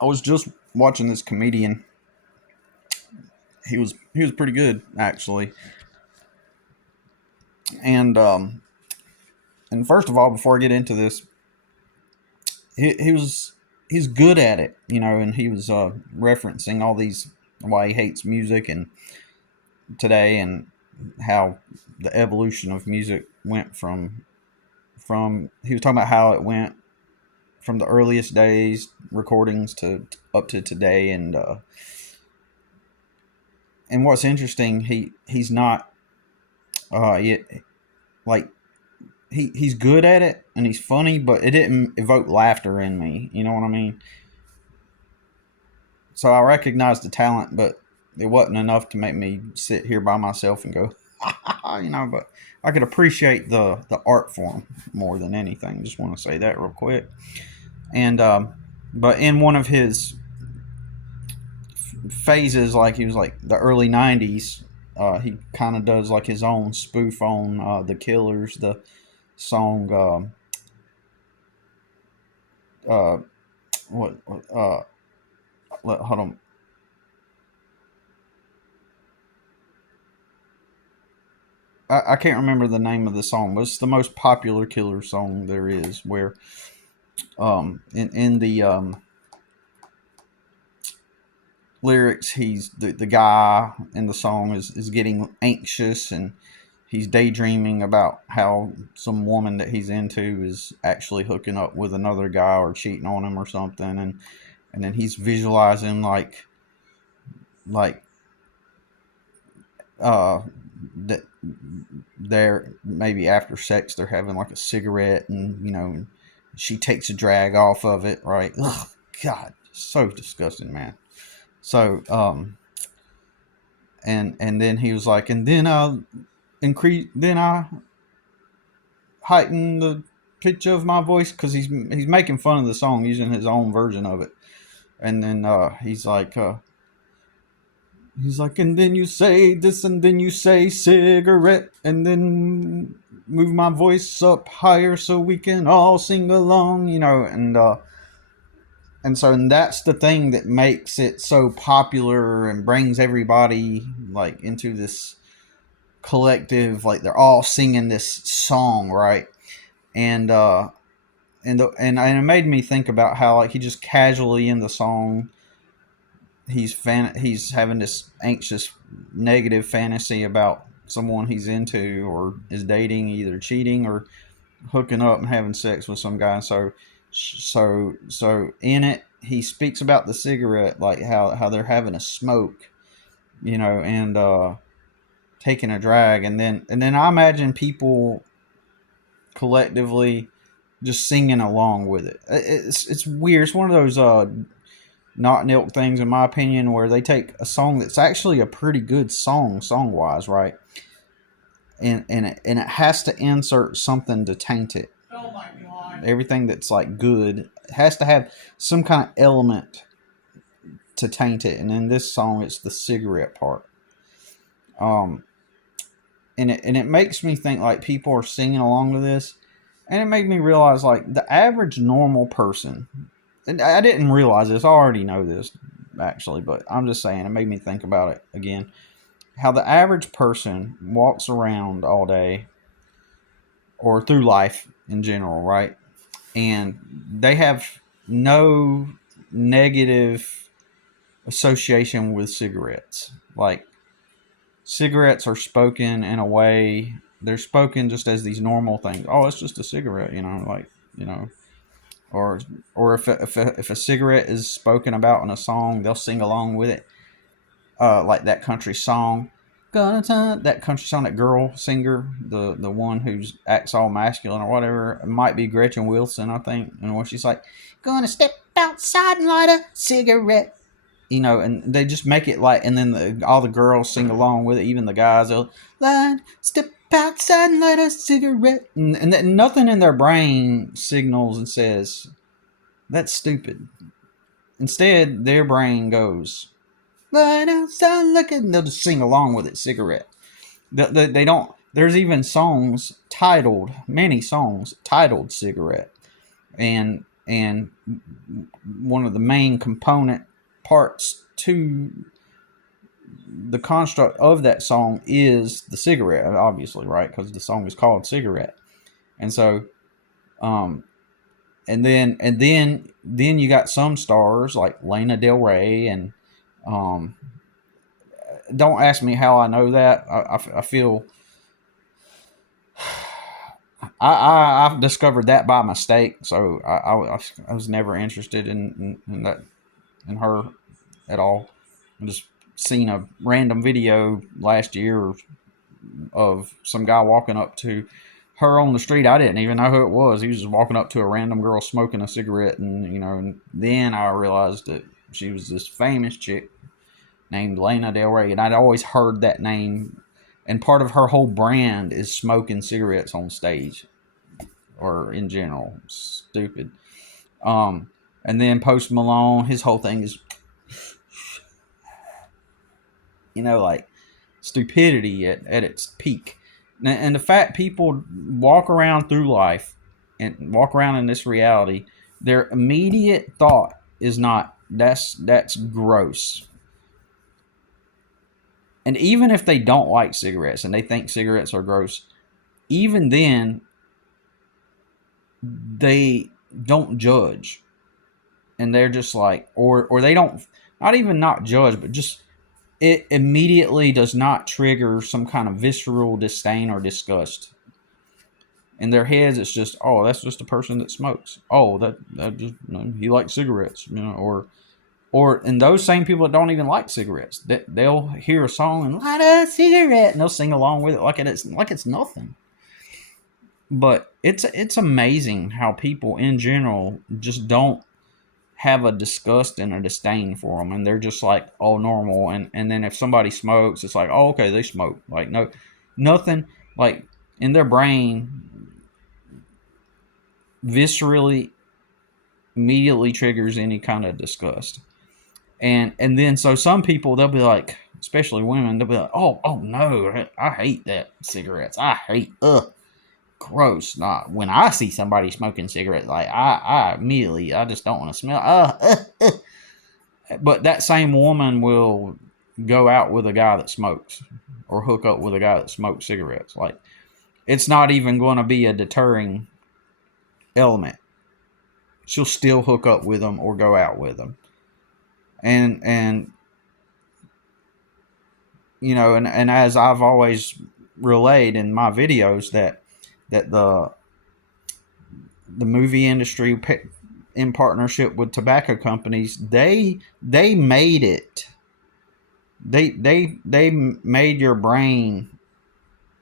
I was just watching this comedian. He was pretty good actually. And and first of all, before I get into this, he's good at it, and he was referencing all these why he hates music and today and how the evolution of music went from he was talking about how it went from the earliest days recordings to up to today and what's interesting he's not he, like he's good at it and he's funny, but it didn't evoke laughter in me. You know what I mean? So I recognized the talent, but it wasn't enough to make me sit here by myself and go, But I could appreciate the art form more than anything. Just want to say that real quick. And but in one of his phases, like he was like the early '90s, he kind of does like his own spoof on the Killers, the song. Uh, what? Hold on. I can't remember the name of the song, but it's the most popular Killer song there is. Where in the lyrics, he's the guy in the song is getting anxious and he's daydreaming about how some woman that he's into is actually hooking up with another guy or cheating on him or something, and then he's visualizing like that they're maybe after sex they're having like a cigarette and she takes a drag off of it, right? Ugh, God, so disgusting, man. So and then he was like, and then I heighten the pitch of my voice because he's making fun of the song using his own version of it, and then he's like, and then you say this, and then you say cigarette, and then move my voice up higher so we can all sing along, and that's the thing that makes it so popular and brings everybody like into this collective, like they're all singing this song, right? And and it made me think about how like he just casually in the song he's having this anxious negative fantasy about someone he's into or is dating, either cheating or hooking up and having sex with some guy. So in it he speaks about the cigarette, like how they're having a smoke, and taking a drag, and then I imagine people collectively just singing along with it. It's weird. It's one of those not nilk things, in my opinion, where they take a song that's actually a pretty good song wise, right? And it has to insert something to taint it. Oh my god. Everything that's like good has to have some kind of element to taint it. And in this song, it's the cigarette part. Um, and it makes me think like people are singing along to this, and it made me realize like the average normal person. And I didn't realize this. I already know this actually, but I'm just saying it made me think about it again. How the average person walks around all day or through life in general, right? And they have no negative association with cigarettes. Like cigarettes are spoken in a way, they're spoken just as these normal things. Oh, it's just a cigarette, you know, or if a cigarette is spoken about in a song, they'll sing along with it, like that country song. Gonna time that country song, that girl singer, the one who's acts all masculine or whatever, it might be Gretchen Wilson, I think, and when she's like, "Gonna step outside and light a cigarette," and they just make it like, and then all the girls sing along with it, even the guys. They'll light, step outside and light a cigarette, and nothing in their brain signals and says that's stupid. Instead, their brain goes, "Light outside, look at," and they'll just sing along with it. Cigarette. They don't. There's even songs titled, many songs titled "Cigarette," and And one of the main component parts to the construct of that song is the cigarette, obviously, right? Because the song is called Cigarette. And so, um, and then you got some stars like Lana Del Rey, and um, don't ask me how I know that. I feel I've discovered that by mistake. So I was never interested in that, in her at all. I just seen a random video last year of some guy walking up to her on the street. I didn't even know who it was. He was just walking up to a random girl smoking a cigarette, and and then I realized that she was this famous chick named Lana Del Rey, and I'd always heard that name. And part of her whole brand is smoking cigarettes on stage or in general. Stupid. Um, and then Post Malone, his whole thing is, like stupidity at its peak. And the fact people walk around through life and walk around in this reality, their immediate thought is not, that's gross. And even if they don't like cigarettes and they think cigarettes are gross, even then they don't judge. And they're just like, or they don't, not even not judge, but just, it immediately does not trigger some kind of visceral disdain or disgust. In their heads, it's just, oh, that's just a person that smokes. Oh, that just, he likes cigarettes, or and those same people that don't even like cigarettes, that they'll hear a song and light a cigarette, and they'll sing along with it like it's nothing. But it's amazing how people in general just don't have a disgust and a disdain for them, and they're just like, oh, normal. And then if somebody smokes, it's like, oh, okay, they smoke. Like, no, nothing, like, in their brain viscerally immediately triggers any kind of disgust. And then so some people, they'll be like, especially women, they'll be like, oh no, I hate that cigarettes. I hate, gross. Not when I see somebody smoking cigarettes, like I immediately, I just don't want to smell. But that same woman will go out with a guy that smokes, or hook up with a guy that smokes cigarettes. Like, it's not even going to be a deterring element. She'll still hook up with them or go out with them. And and as I've always relayed in my videos, that the movie industry, in partnership with tobacco companies, they made it. They made your brain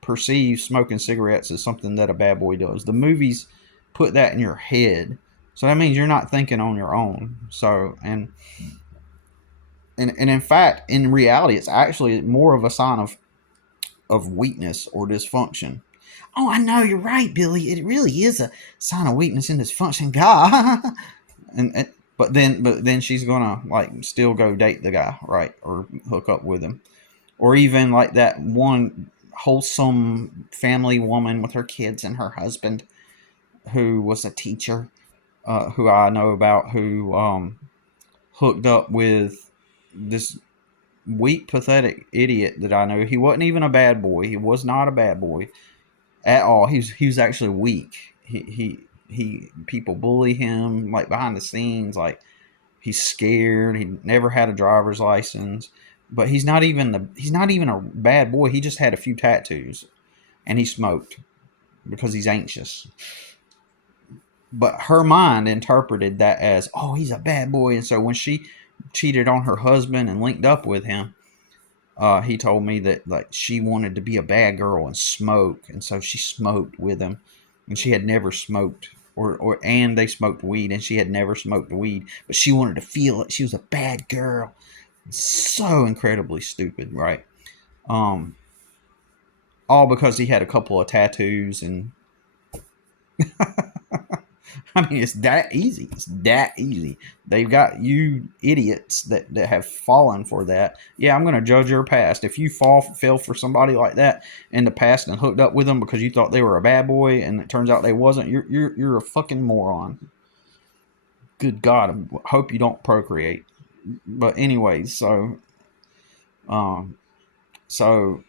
perceive smoking cigarettes as something that a bad boy does. The movies put that in your head, so that means you're not thinking on your own. So and in fact, in reality, it's actually more of a sign of weakness or dysfunction. Oh, I know, you're right, Billy. It really is a sign of weakness and dysfunction. God. But then she's gonna, like, still go date the guy, right, or hook up with him, or even like that one wholesome family woman with her kids and her husband, who was a teacher, who I know about, who hooked up with this weak, pathetic idiot that I know. He wasn't even a bad boy. He was not a bad boy at all. He was actually weak. He people bully him, like, behind the scenes. Like, he's scared. He never had a driver's license, but he's not even a bad boy. He just had a few tattoos, and he smoked because he's anxious. But her mind interpreted that as, oh, he's a bad boy. And so when she cheated on her husband and linked up with him, he told me that, like, she wanted to be a bad girl and smoke, and so she smoked with him, and she had never smoked, and they smoked weed, and she had never smoked weed, but she wanted to feel it. She was a bad girl. So incredibly stupid, right? All because he had a couple of tattoos. And I mean, it's that easy. It's that easy. They've got you idiots that have fallen for that. Yeah, I'm going to judge your past. If you fell for somebody like that in the past and hooked up with them because you thought they were a bad boy and it turns out they wasn't, you're a fucking moron. Good God, I hope you don't procreate. But anyways, um, so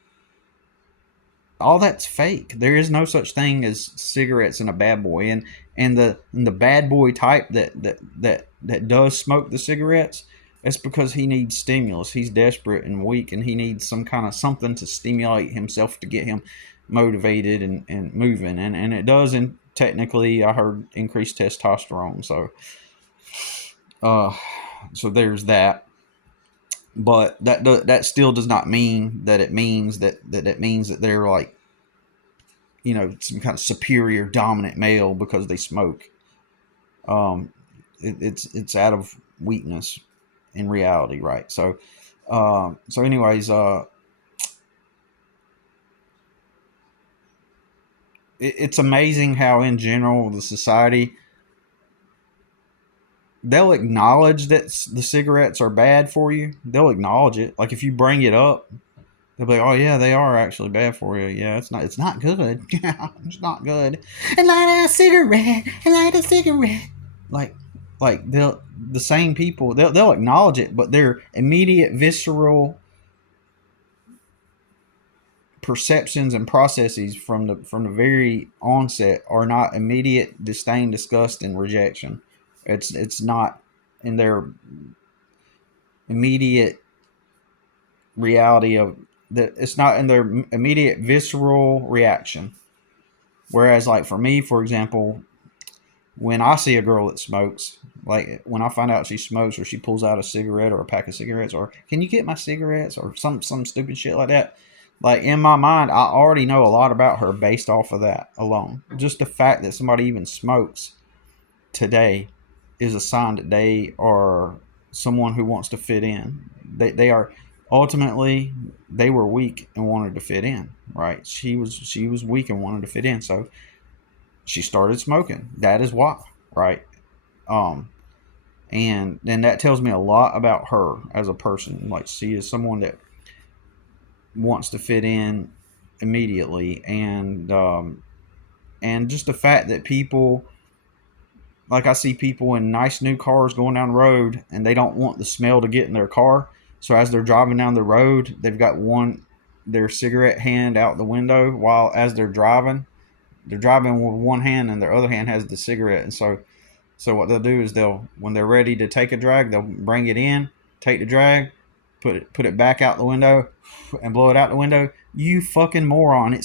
all that's fake. There is no such thing as cigarettes and a bad boy, and the bad boy type that does smoke the cigarettes. It's because he needs stimulus. He's desperate and weak, and he needs some kind of something to stimulate himself to get him motivated and moving. And it does, and technically, I heard increased testosterone. Uh, so there's that. But that still does not mean that it means that means that they're like, some kind of superior dominant male because they smoke. um it's out of weakness in reality, right? So anyways, it's amazing how in general the society, they'll acknowledge that the cigarettes are bad for you. They'll acknowledge it. Like if you bring it up, they'll be like, "Oh yeah, they are actually bad for you. Yeah, it's not good. Yeah, it's not good." And light a cigarette. And light a cigarette. Like, the same people, they'll acknowledge it, but their immediate visceral perceptions and processes from the very onset are not immediate disdain, disgust, and rejection. It's not in their immediate reality of that. It's not in their immediate visceral reaction. Whereas, like for me, for example, when I see a girl that smokes, like when I find out she smokes or she pulls out a cigarette or a pack of cigarettes, or can you get my cigarettes, or some stupid shit like that, like in my mind, I already know a lot about her based off of that alone. Just the fact that somebody even smokes today is a sign that they are someone who wants to fit in. They are ultimately, they were weak and wanted to fit in, right? She was weak and wanted to fit in, so she started smoking. That is why, right? Um, and then that tells me a lot about her as a person. Like she is someone that wants to fit in immediately, and just the fact that people, like I see people in nice new cars going down the road, and they don't want the smell to get in their car. So as they're driving down the road, they've got their cigarette hand out the window while as they're driving with one hand and their other hand has the cigarette. And so what they'll do is when they're ready to take a drag, they'll bring it in, take the drag, put it back out the window, and blow it out the window. You fucking moron!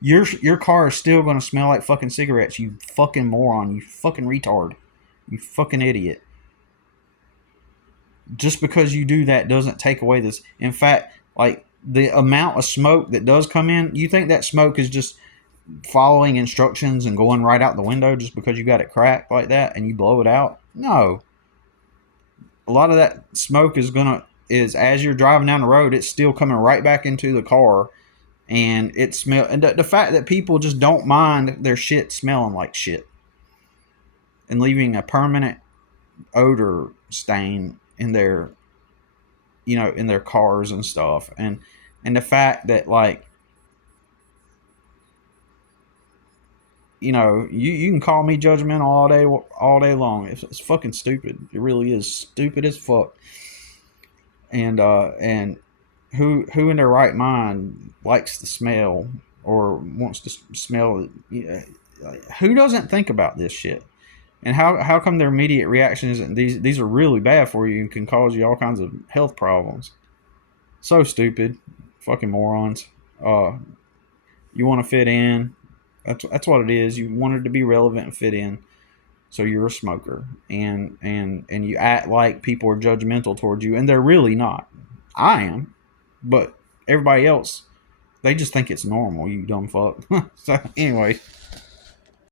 Your car is still gonna smell like fucking cigarettes. You fucking moron! You fucking retard! You fucking idiot! Just because you do that doesn't take away this. In fact, like the amount of smoke that does come in, you think that smoke is just following instructions and going right out the window just because you got it cracked like that and you blow it out? No. A lot of that smoke is as you're driving down the road, it's still coming right back into the car, and it smell. And the fact that people just don't mind their shit smelling like shit and leaving a permanent odor stain in their cars and stuff, and the fact that, like, you can call me judgmental all day long. It's fucking stupid. It really is stupid as fuck. And who in their right mind likes the smell or wants to smell it? Who doesn't think about this shit? And how come their immediate reaction isn't these are really bad for you and can cause you all kinds of health problems? So stupid, fucking morons. You want to fit in. That's what it is. You wanted to be relevant and fit in, so you're a smoker, and you act like people are judgmental towards you, and they're really not. I am, but everybody else, they just think it's normal. You dumb fuck. So anyway,